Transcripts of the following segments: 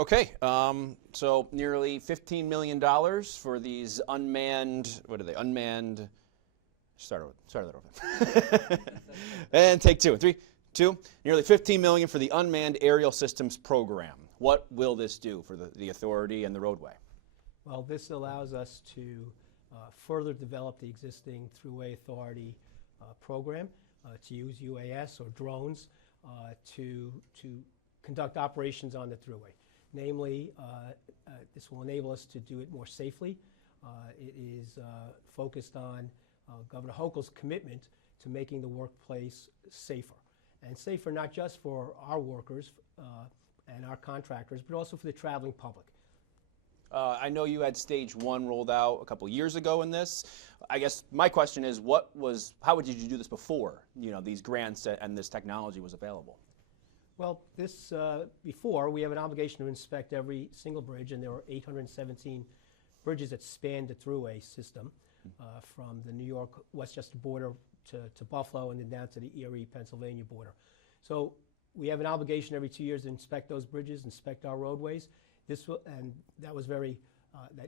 Okay, so nearly $15 million for these unmanned, what are they, unmanned, start that over. And take two, three, two. Nearly $15 million for the Unmanned Aerial Systems program. What will this do for the authority and the roadway? Well, this allows us to further develop the existing Thruway Authority program to use UAS or drones to conduct operations on the Thruway. Namely, this will enable us to do it more safely. It is focused on Governor Hochul's commitment to making the workplace safer. And safer not just for our workers and our contractors, but also for the traveling public. I know you had stage one rolled out a couple years ago in this. I guess my question is, how did you do this before, these grants and this technology was available? Well, before, we have an obligation to inspect every single bridge, and there are 817 bridges that span the Thruway system from the New York-Westchester border to Buffalo and then down to the Erie, Pennsylvania border. So we have an obligation every 2 years to inspect those bridges, inspect our roadways. That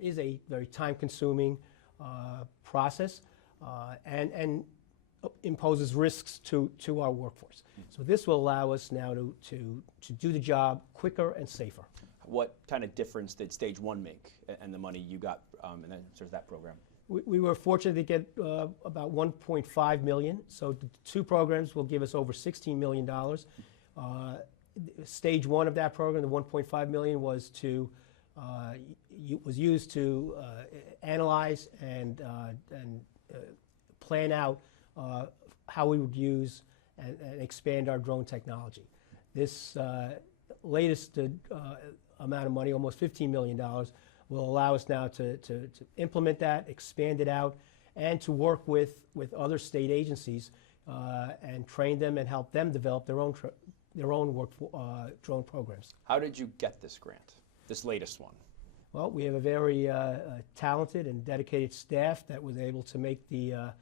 is a very time-consuming process and imposes risks to our workforce. So this will allow us now to do the job quicker and safer. What kind of difference did stage one make and the money you got and then sort of that program? We were fortunate to get about $1.5 million. So the two programs will give us over $16 million. Stage one of that program, the $1.5 million, was used to analyze and plan out how we would use and expand our drone technology. This latest amount of money, almost $15 million, will allow us now to implement that, expand it out, and to work with other state agencies and train them and help them develop their own drone programs. How did you get this grant, this latest one? Well, we have a very talented and dedicated staff that was able to make the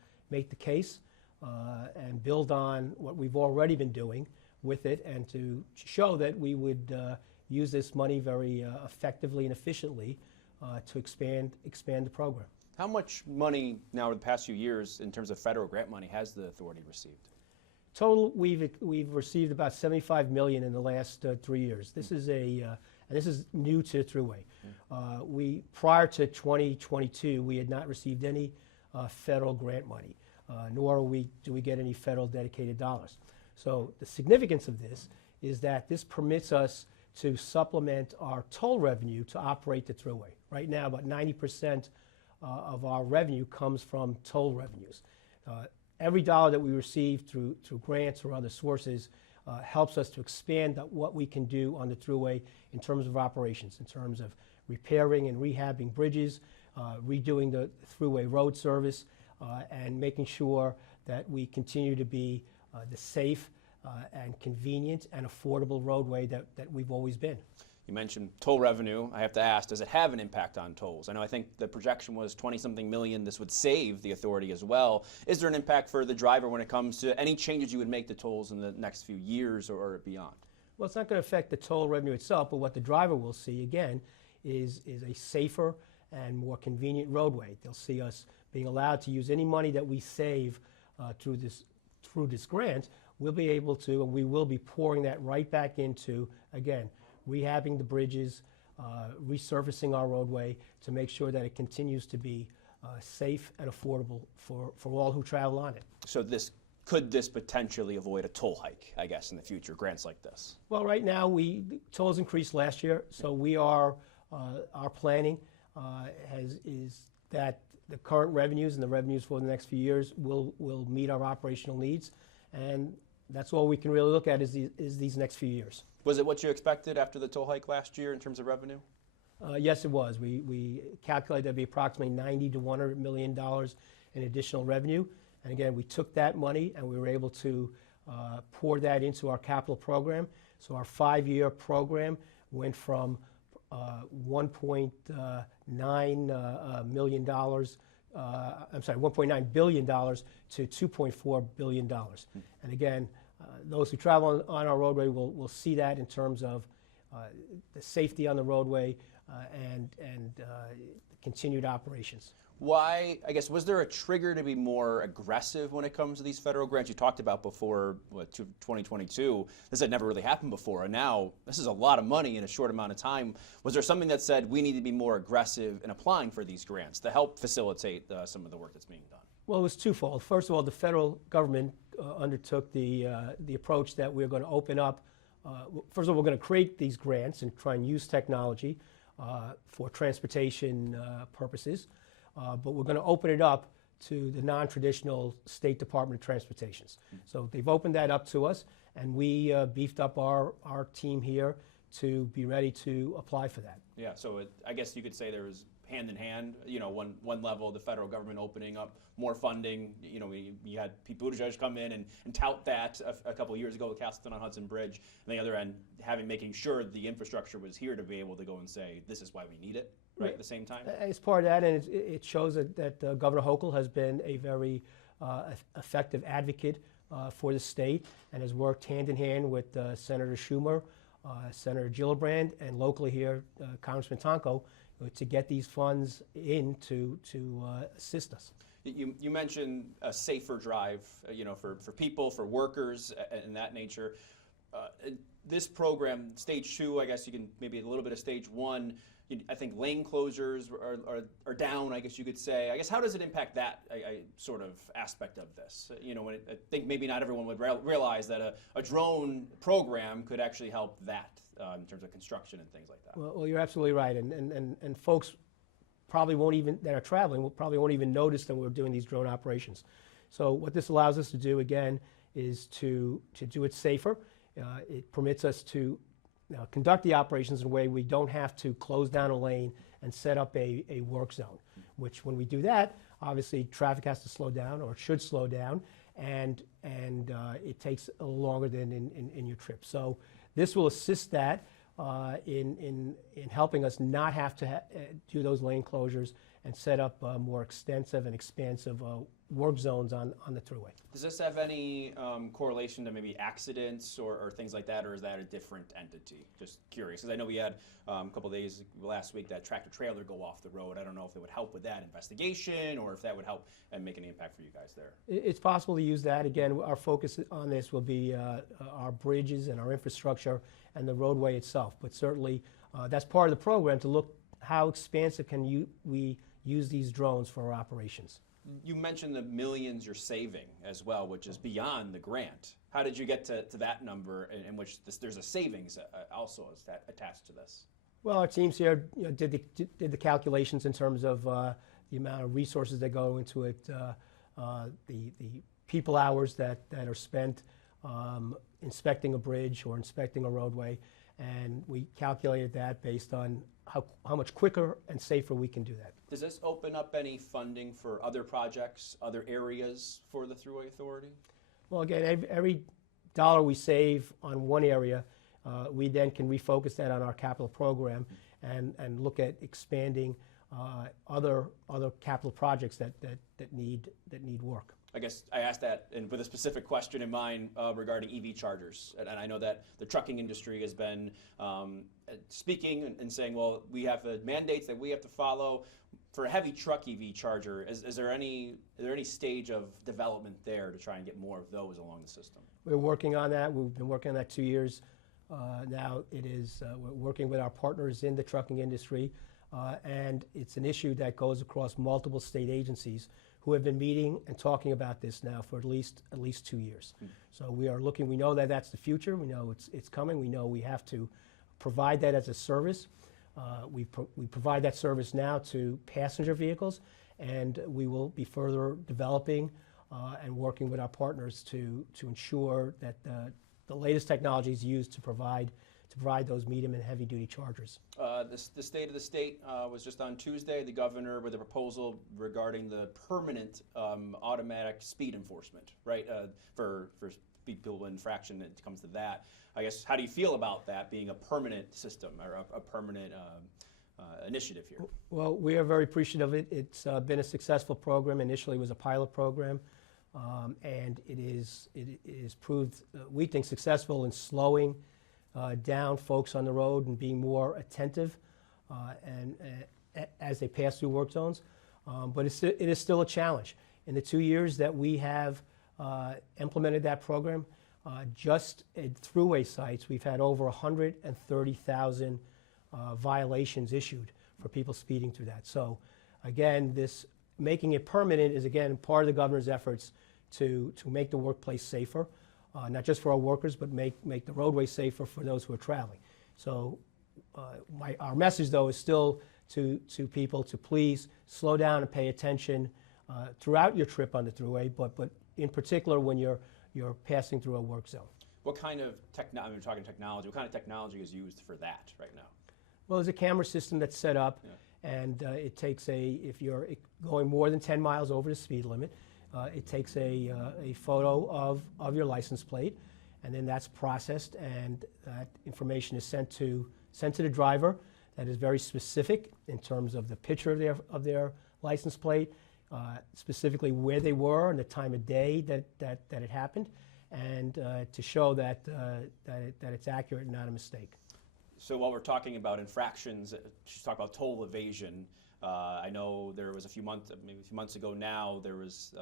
case and build on what we've already been doing with it, and to show that we would use this money very effectively and efficiently to expand the program. How much money now over the past few years in terms of federal grant money has the authority received? Total, we've received about $75 million in the last 3 years. This is and this is new to Thruway. Prior to 2022, we had not received any federal grant money, nor do we get any federal dedicated dollars. So the significance of this is that this permits us to supplement our toll revenue to operate the Thruway. Right now, about 90% of our revenue comes from toll revenues. Every dollar that we receive through grants or other sources helps us to expand what we can do on the Thruway in terms of operations, in terms of repairing and rehabbing bridges, redoing the Thruway road service, and making sure that we continue to be the safe and convenient and affordable roadway that we've always been. You mentioned toll revenue. I have to ask, does it have an impact on tolls? I think the projection was 20-something million. This would save the authority as well. Is there an impact for the driver when it comes to any changes you would make to tolls in the next few years or beyond? Well, it's not going to affect the toll revenue itself, but what the driver will see, again, is a safer and more convenient roadway. They'll see us being allowed to use any money that we save through this grant. We'll be able to, and we will be pouring that right back into, again, rehabbing the bridges, resurfacing our roadway to make sure that it continues to be safe and affordable for all who travel on it. So could this potentially avoid a toll hike, I guess, in the future, grants like this? Well, right now, tolls increased last year, so our planning is that the current revenues and the revenues for the next few years will meet our operational needs, and that's all we can really look at is these next few years. Was it what you expected after the toll hike last year in terms of revenue? Yes, it was. We calculated there'd be approximately $90 to $100 million in additional revenue. And again, we took that money and we were able to pour that into our capital program. So our 5-year program went from $1.9 billion to $2.4 billion. And again, those who travel on our roadway will see that in terms of the safety on the roadway, and continued operations. Why, I guess, was there a trigger to be more aggressive when it comes to these federal grants? You talked about before, 2022, this had never really happened before, and now this is a lot of money in a short amount of time. Was there something that said we need to be more aggressive in applying for these grants to help facilitate some of the work that's being done? Well, it was twofold. First of all, the federal government undertook the approach that we're going to open up. First of all, we're going to create these grants and try and use technology for transportation purposes. But we're going to open it up to the non-traditional State Department of Transportations. So they've opened that up to us, and we beefed up our team here to be ready to apply for that. Yeah, so I guess you could say there was hand in hand, one level, the federal government opening up more funding. We had Pete Buttigieg come in and tout that a couple of years ago with Castleton-on-Hudson Bridge, and the other end, making sure the infrastructure was here to be able to go and say, this is why we need it. Right, at the same time? As part of that, and it shows that Governor Hochul has been a very effective advocate for the state and has worked hand in hand with Senator Schumer, Senator Gillibrand, and locally here, Congressman Tonko, to get these funds in to assist us. You mentioned a safer drive, for people, for workers, and that nature. This program, stage 2, I guess you can maybe a little bit of stage 1. I think lane closures are down, I guess you could say. I guess how does it impact that sort of aspect of this? I think maybe not everyone would realize that a drone program could actually help that in terms of construction and things like that. Well, you're absolutely right, and folks probably won't even, that are traveling, probably won't even notice that we're doing these drone operations. So what this allows us to do, again, is to do it safer. It permits us to conduct the operations in a way we don't have to close down a lane and set up a work zone, which when we do that, obviously traffic has to slow down, or it should slow down, and it takes a little longer than in your trip. So this will assist that in helping us not have to do those lane closures and set up more extensive and expansive work zones on the Thruway. Does this have any correlation to maybe accidents or things like that, or is that a different entity? Just curious, because I know we had a couple of days last week that tractor trailer go off the road. I don't know if it would help with that investigation or if that would help and make an impact for you guys there. It's possible to use that. Again, our focus on this will be our bridges and our infrastructure and the roadway itself. But certainly that's part of the program to look how expansive can we use these drones for our operations. You mentioned the millions you're saving as well, which is beyond the grant. How did you get to that number in which there's a savings also attached to this? Well, our teams here did the calculations in terms of the amount of resources that go into it, the people hours that are spent inspecting a bridge or inspecting a roadway, and we calculated that based on how much quicker and safer we can do that. Does this open up any funding for other projects, other areas for the Thruway Authority? Well, again, every dollar we save on one area, we then can refocus that on our capital program and look at expanding other capital projects that need work. I guess I asked that with a specific question in mind regarding EV chargers. And I know that the trucking industry has been speaking and saying, well, we have mandates that we have to follow. For a heavy truck EV charger, is there any stage of development there to try and get more of those along the system? We're working on that. We've been working on that 2 years. Now we're working with our partners in the trucking industry, and it's an issue that goes across multiple state agencies who have been meeting and talking about this now for at least 2 years. So we are looking. We know that that's the future. We know it's coming. We know we have to provide that as a service. We provide that service now to passenger vehicles, and we will be further developing and working with our partners to ensure that the latest technology is used to provide those medium and heavy duty chargers. The State of the State was just on Tuesday, the governor with a proposal regarding the permanent automatic speed enforcement, right? For speed people infraction, it comes to that. I guess, how do you feel about that being a permanent system or a permanent initiative here? Well, we are very appreciative of it. It's been a successful program. Initially, it was a pilot program, and it is proved, we think, successful in slowing down folks on the road and being more attentive as they pass through work zones. But it is still a challenge. In the 2 years that we have implemented that program, just at Thruway sites, we've had over 130,000 violations issued for people speeding through that. So again, this making it permanent is again part of the governor's efforts to make the workplace safer, not just for our workers, but make the roadway safer for those who are traveling. So our message though is still to people to please slow down and pay attention throughout your trip on the Thruway, but in particular when you're passing through a work zone. What kind of technology, we're talking technology, what kind of technology is used for that right now? Well, there's a camera system that's set up, and it takes if you're going more than 10 miles over the speed limit, it takes a photo of your license plate, and then that's processed, and that information is sent to the driver. That is very specific in terms of the picture of their license plate, specifically where they were and the time of day that it happened, and to show that it's accurate and not a mistake. So while we're talking about infractions, she's talking about toll evasion. I know there was maybe a few months ago now, there was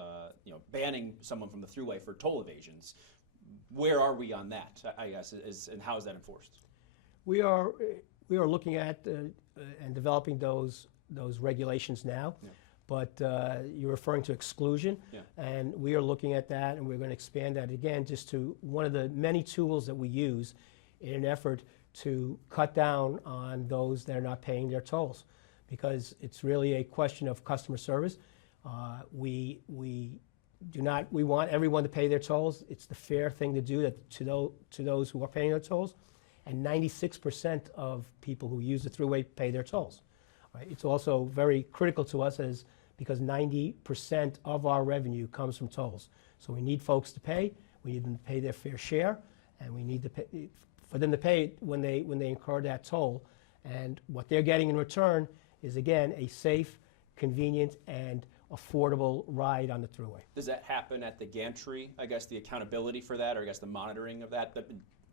banning someone from the Thruway for toll evasions. Where are we on that, I guess, and how is that enforced? We are looking at and developing those regulations now. Yeah. But you're referring to exclusion, and we are looking at that, and we're going to expand that again just to one of the many tools that we use in an effort to cut down on those that are not paying their tolls, because it's really a question of customer service. We want everyone to pay their tolls. It's the fair thing to do to those who are paying their tolls, and 96% of people who use the Thruway pay their tolls. Right? It's also very critical to us because 90% of our revenue comes from tolls. So we need folks to pay. We need them to pay their fair share, and we need to pay, for them to pay when they incur that toll. And what they're getting in return is, again, a safe, convenient, and affordable ride on the Thruway. Does that happen at the gantry? I guess the accountability for that, or I guess the monitoring of that,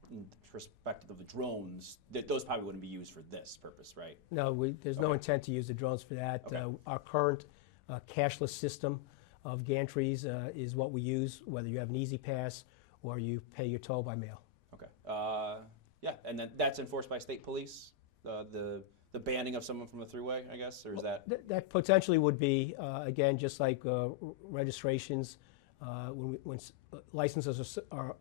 in perspective of the drones, those probably wouldn't be used for this purpose, right? No, there's no intent to use the drones for that. Okay. Our current cashless system of gantries is what we use, whether you have an easy pass or you pay your toll by mail. Okay. Yeah, and that's enforced by state police, the banning of someone from the Thruway, I guess, or is that? That potentially would be, again, just like registrations, when licenses are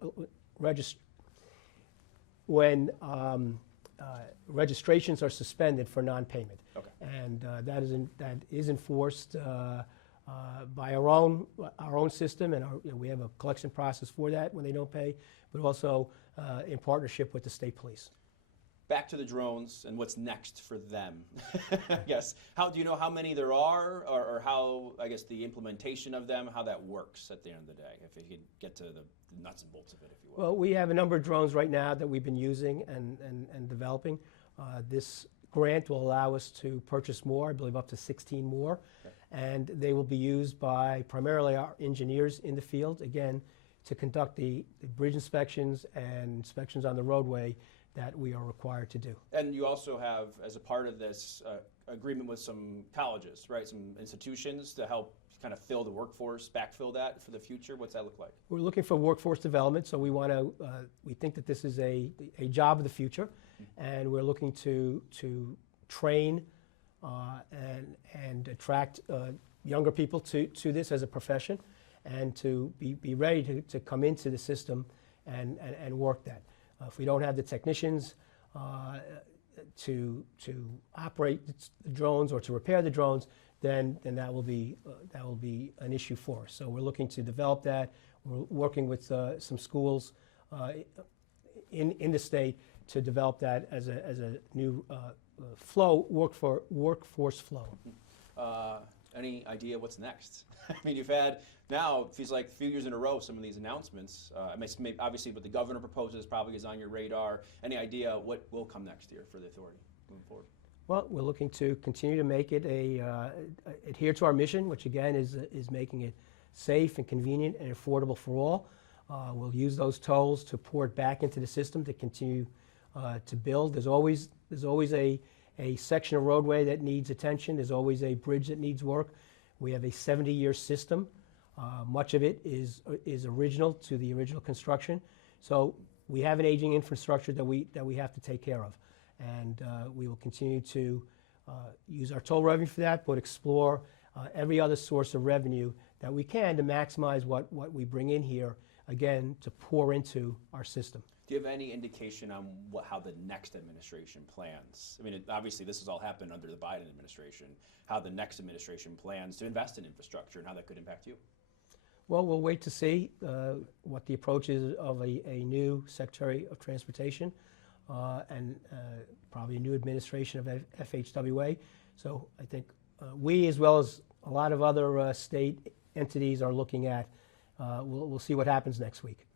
when registrations are suspended for non-payment. Okay. And that is enforced by our own system, and we have a collection process for that when they don't pay, but also in partnership with the state police. Back to the drones and what's next for them. I guess, do you know how many there are, or how, I guess, the implementation of them, how that works at the end of the day, if you could get to the nuts and bolts of it, if you will? Well, we have a number of drones right now that we've been using and developing. This grant will allow us to purchase more, I believe up to 16 more, okay. And they will be used by primarily our engineers in the field, again, to conduct the bridge inspections and inspections on the roadway that we are required to do. And you also have, as a part of this, agreement with some colleges, right? Some institutions to help kind of fill the workforce, backfill that for the future. What's that look like? We're looking for workforce development, so we want to. We think that this is a job of the future, and we're looking to train and attract younger people to this as a profession, and to be ready to come into the system and work that. If we don't have the technicians to operate the drones or to repair the drones, then that will be an issue for us. So we're looking to develop that. We're working with some schools in the state to develop that as a new workforce flow. Any idea what's next? I mean, you've had now, it feels like a few years in a row, some of these announcements. Obviously, what the governor proposes probably is on your radar. Any idea what will come next year for the authority moving forward? Well, we're looking to continue to make it adhere to our mission, which again is making it safe and convenient and affordable for all. We'll use those tolls to pour it back into the system to continue to build. There's always a section of roadway that needs attention. There's always a bridge that needs work. We have a 70-year system. Much of it is original to the original construction. So we have an aging infrastructure that we have to take care of. And we will continue to use our toll revenue for that, but explore every other source of revenue that we can to maximize what we bring in here, again, to pour into our system. Do you have any indication on how the next administration plans? I mean, obviously this has all happened under the Biden administration, how the next administration plans to invest in infrastructure and how that could impact you? Well, we'll wait to see what the approach is of a new Secretary of Transportation and probably a new administration of FHWA. So I think we, as well as a lot of other state entities, are looking at, we'll see what happens next week.